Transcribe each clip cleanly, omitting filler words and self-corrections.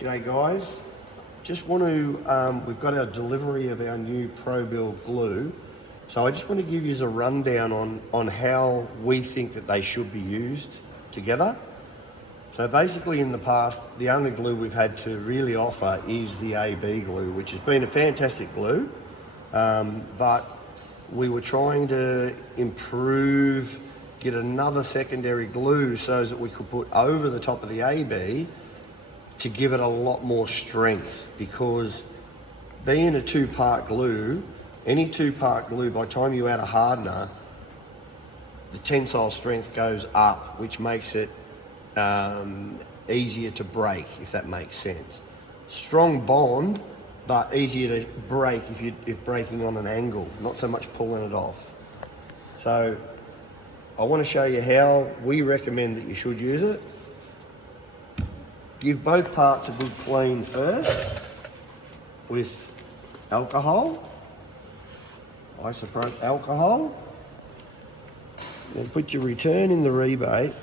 G'day guys, just want to, we've got our delivery of our new Pro Build glue. So I just want to give you a rundown on how we think that they should be used together. So basically in the past, the only glue we've had to really offer is the AB glue, which has been a fantastic glue. But we were trying to improve, get another secondary glue so that we could put over the top of the AB to give it a lot more strength, because being a two-part glue, any two-part glue, by the time you add a hardener, the tensile strength goes up, which makes it easier to break, if that makes sense. Strong bond, but easier to break if you're breaking on an angle, not so much pulling it off. So I want to show you how we recommend that you should use it. Give both parts a good clean first with alcohol, isopropyl alcohol. Then put your return in the rebate.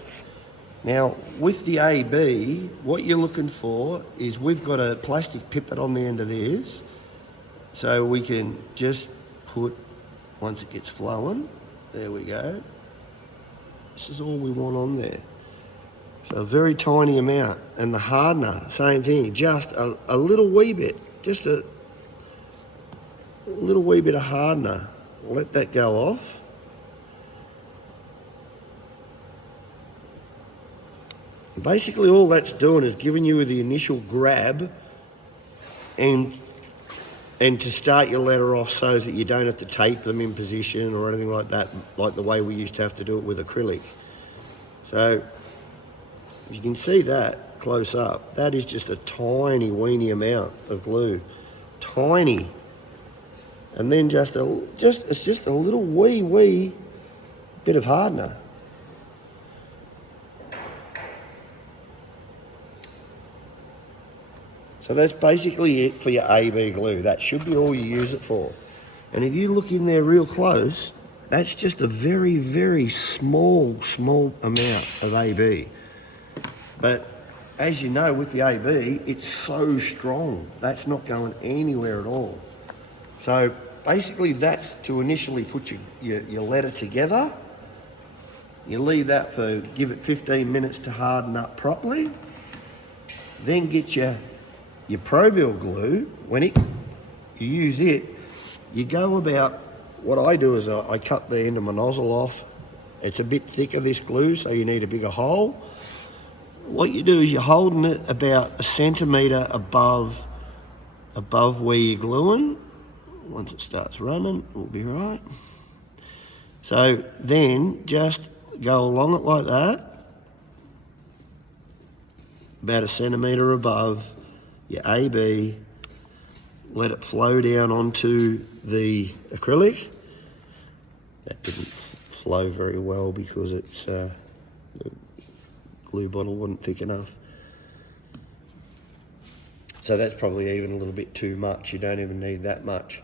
Now with the AB, what you're looking for is, we've got a plastic pipette on the end of this, so we can just put, once it gets flowing, there we go. This is all we want on there. So a very tiny amount. And the hardener, same thing, just a little wee bit, just a little wee bit of hardener. Let that go off. Basically all that's doing is giving you the initial grab and to start your letter off so that you don't have to tape them in position or anything like that, like the way we used to have to do it with acrylic. So you can see that close up. That is just a tiny weeny amount of glue, tiny. And then it's just a little wee bit of hardener. So that's basically it for your AB glue. That should be all you use it for. And if you look in there real close, that's just a very small amount of AB. But as you know, with the AB, it's so strong. That's not going anywhere at all. So basically that's to initially put your letter together. You leave that for, give it 15 minutes to harden up properly. Then get your Pro Build glue. When you use it, you go about, what I do is I cut the end of my nozzle off. It's a bit thicker, this glue, so you need a bigger hole. What you do is you're holding it about 1 centimetre above where you're gluing. Once it starts running, we'll be right. So then just go along it like that, about 1 centimetre above your AB, let it flow down onto the acrylic. That didn't flow very well because it's the glue bottle wasn't thick enough. So that's probably even a little bit too much. You don't even need that much.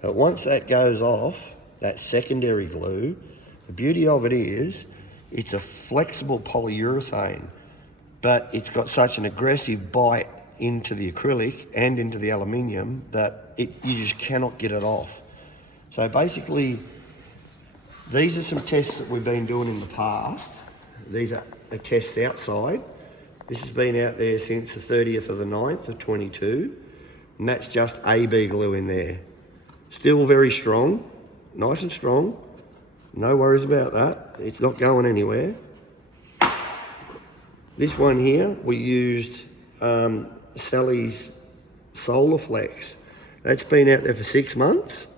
But once that goes off, that secondary glue, the beauty of it is it's a flexible polyurethane, but it's got such an aggressive bite into the acrylic and into the aluminium that you just cannot get it off. So basically, these are some tests that we've been doing in the past. These are tests outside. This has been out there since the 30th of the 9th of 22, and that's just AB glue in there. Still very strong, nice and strong. No worries about that. It's not going anywhere. This one here, we used Sally's Solar Flex. That's been out there for 6 months,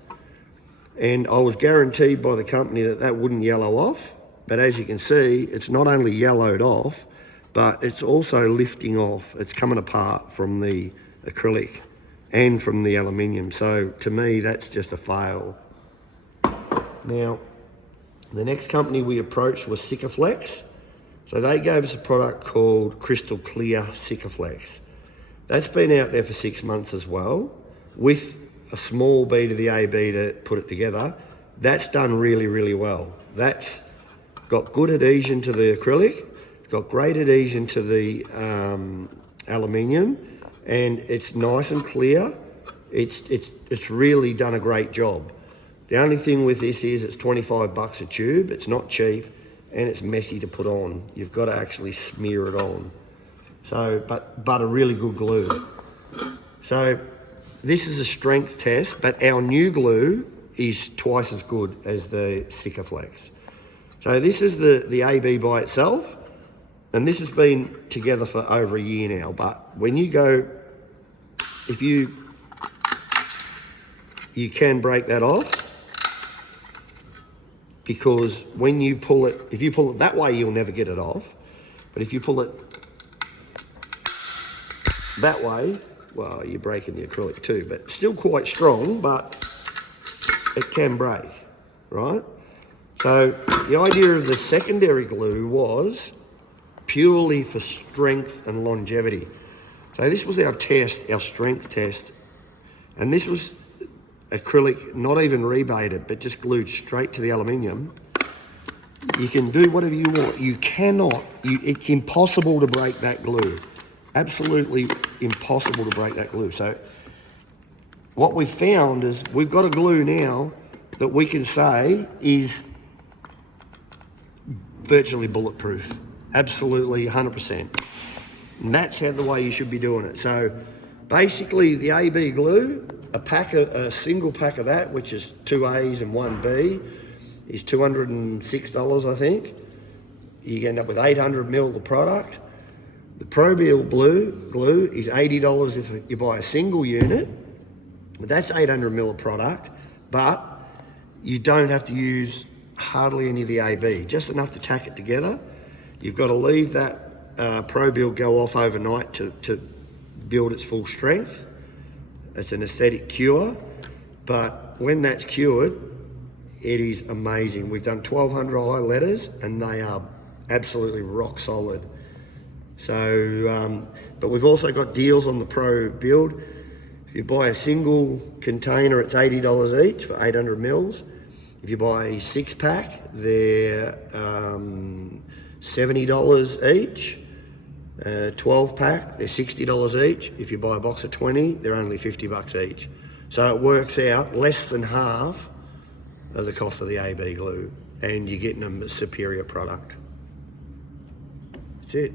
and I was guaranteed by the company that that wouldn't yellow off. But as you can see, it's not only yellowed off, but it's also lifting off. It's coming apart from the acrylic and from the aluminium. So to me, that's just a fail. Now, the next company we approached was Sikaflex. So they gave us a product called Crystal Clear Sikaflex. That's been out there for 6 months as well, with a small bead of the AB to put it together. That's done really well. That's got good adhesion to the acrylic, it's got great adhesion to the aluminium, and it's nice and clear. It's really done a great job. The only thing with this is it's 25 bucks a tube. It's not cheap, and it's messy to put on. You've got to actually smear it on. So, but a really good glue. So this is a strength test, but our new glue is twice as good as the Sikaflex. So this is the AB by itself, and this has been together for over a year now. But when you go, if you can break that off, because when you pull it, if you pull it that way, you'll never get it off. But if you pull it that way, well, you're breaking the acrylic too, but still quite strong, but it can break, right? So the idea of the secondary glue was purely for strength and longevity. So this was our test, our strength test, and this was acrylic, not even rebated, but just glued straight to the aluminium. You can do whatever you want. You cannot, it's impossible to break that glue. Absolutely impossible to break that glue. So what we've found is we've got a glue now that we can say is virtually bulletproof. Absolutely 100%. And that's how the way you should be doing it. So basically the AB glue, a single pack of that, which is 2 A's and 1 B, is $206, I think. You end up with 800 mil of the product. The Pro Build glue is $80 if you buy a single unit. That's 800 mil of product, but you don't have to use hardly any of the AB, just enough to tack it together. You've got to leave that Pro Build go off overnight to build its full strength. It's an aesthetic cure, but when that's cured, it is amazing. We've done 1,200 high letters, and they are absolutely rock solid. So, but we've also got deals on the Pro Build. If you buy a single container, it's $80 each for 800 mils. If you buy a 6-pack, they're $70 each. 12-pack, they're $60 each. If you buy a box of 20, they're only 50 bucks each. So it works out less than half of the cost of the AB glue, and you're getting a superior product.